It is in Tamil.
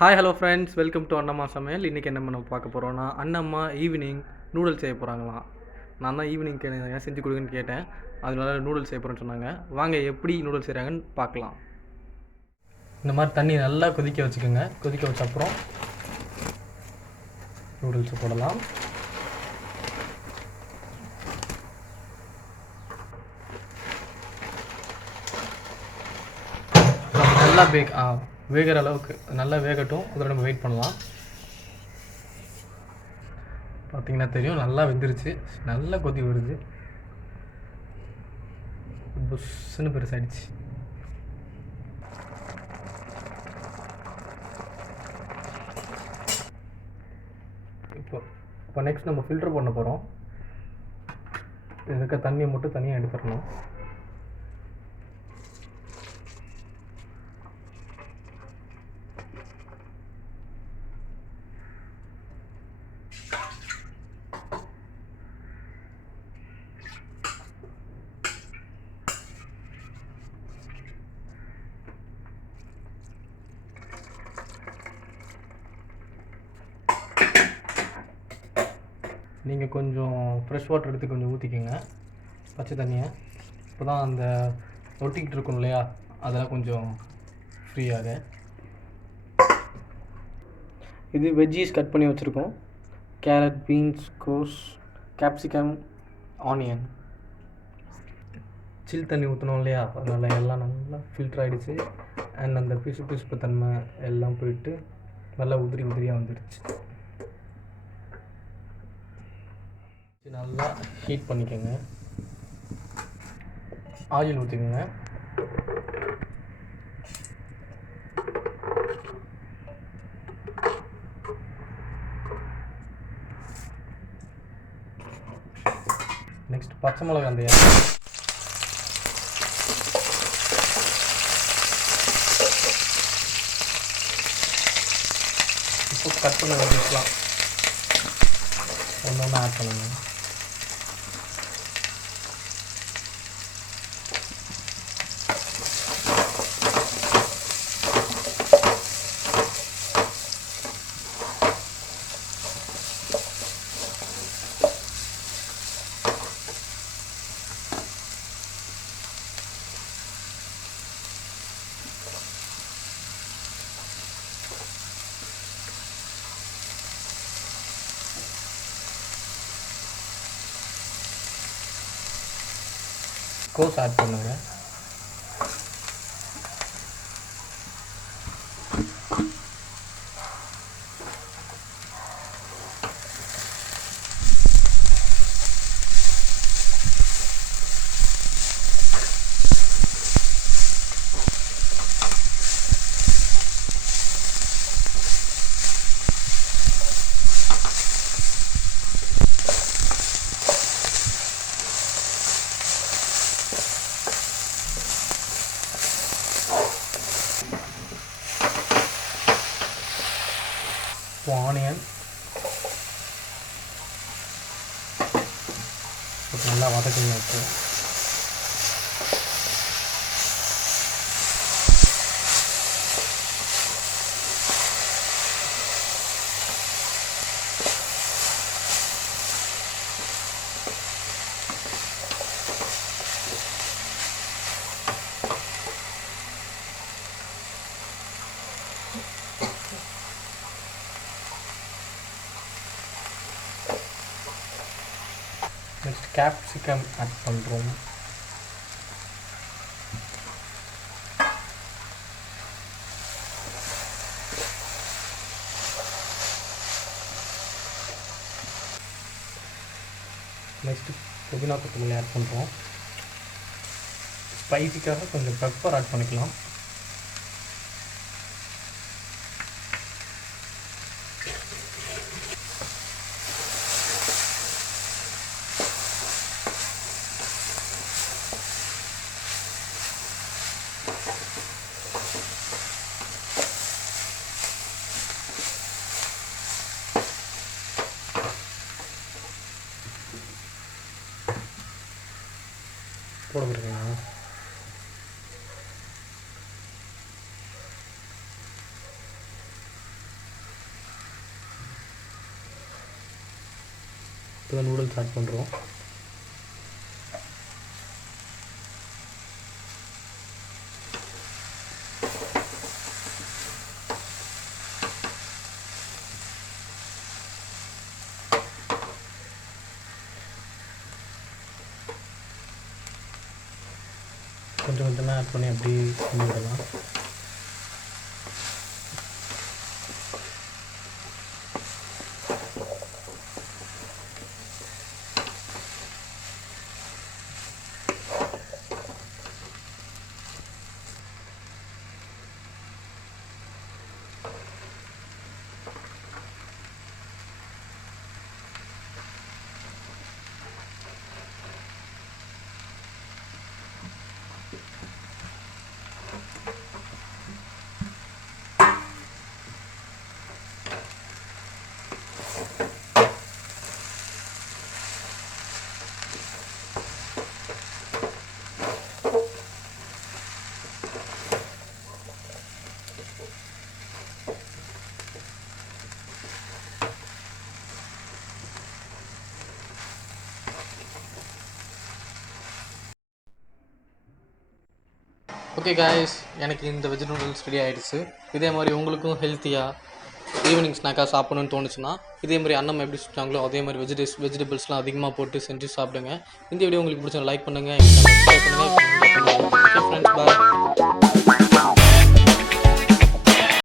Hi hello friends, welcome to Annamma சமையல். இன்றைக்கி என்ன நம்ம பார்க்க போகிறோன்னா, அண்ணம்மா ஈவினிங் நூடுல்ஸ் செய்ய போகிறாங்களாம். நான் தான் ஈவினிங்க்கு ஏன் செஞ்சு கொடுங்கன்னு கேட்டேன். அதனால நூடுல்ஸ் செய்ய போகிறேன்னு சொன்னாங்க. வாங்க எப்படி நூடுல்ஸ் செய்கிறாங்கன்னு பார்க்கலாம். இந்த மாதிரி தண்ணி நல்லா கொதிக்க வச்சுக்கோங்க. கொதிக்க வச்ச அப்புறம் நூடுல்ஸை போடலாம். நல்லா வேகிற அளவுக்கு நல்லா வேகட்டும். அதில் நம்ம வெயிட் பண்ணலாம். பார்த்திங்கன்னா தெரியும், நல்லா வெந்துருச்சு. நல்லா கொதி வருது. புஷ்ஷுன்னு பெருசாகிடுச்சு. இப்போ நெக்ஸ்ட் நம்ம ஃபில்டர் பண்ண போகிறோம். இருக்க தண்ணியை மட்டும் தனியாக எடுத்துடணும். நீங்கள் கொஞ்சம் ஃப்ரெஷ் வாட்டர் எடுத்து கொஞ்சம் ஊற்றிக்கோங்க, பச்சை தண்ணியை. இப்போ தான் அந்த ஒட்டிக்கிட்டு இருக்கும் இல்லையா, அதெல்லாம் கொஞ்சம் ஃப்ரீயாக. இது வெஜ்ஜீஸ் கட் பண்ணி வச்சுருக்கோம். கேரட், பீன்ஸ், கோஸ், கேப்சிகம், ஆனியன். சில் தண்ணி ஊற்றணும் இல்லையா, அதனால் எல்லாம் நல்லா ஃபில்டர் ஆகிடுச்சு. அண்ட் அந்த பிசுப்பு தன்மை எல்லாம் போயிட்டு நல்லா உதிரியாக வந்துடுச்சு. நல்லா ஹீட் பண்ணிக்கோங்க. ஆயில் ஊற்றிக்கோங்க. நெக்ஸ்ட் பச்சை மிளகாய் அந்த இப்போ கட் பண்ண வெஜிடபிள்ஸ்லாம் ஒன்று ஒன்று ஆட் பண்ணுங்க. கோஸ் ஆட் பண்ணுங்க. ஆனியன் நல்லா வதக்குங்க. இப்போ நெக்ஸ்ட் கேப்சிகம் ஆட் பண்ணுறோம். நெக்ஸ்ட் புதினா கொத்தமல்லி ஆட் பண்ணுறோம். ஸ்பைசிக்காக கொஞ்சம் பெப்பர் ஆட் பண்ணிக்கலாம். போட போட்டுருக்கீங்க. இப்போ நூடுல்ஸ் ஆட் பண்ணுறோம். கொஞ்சம் கொஞ்சமாக ஆட் பண்ணி அப்படியே பண்ணி விடலாம். ஓகே காய்ஸ், எனக்கு இந்த வெஜ் நூடுல்ஸ் ரெடி ஆகிடுச்சு. இதே மாதிரி உங்களுக்கும் ஹெல்த்தியாக ஈவினிங் ஸ்நாக்காக சாப்பிடணும்னு தோணுச்சுன்னா இதே மாதிரி அண்ணம் எப்படி சுட்டாங்களோ அதே மாதிரி வெஜிடபிள்ஸ்லாம் அதிகமாக போட்டு செஞ்சு சாப்பிடுங்க. இந்த வீடியோ உங்களுக்கு பிடிச்சா லைக் பண்ணுங்கள், சப்ஸ்கிரைப் பண்ணுங்கள். ஓகே ஃப்ரெண்ட்ஸ், பாய்.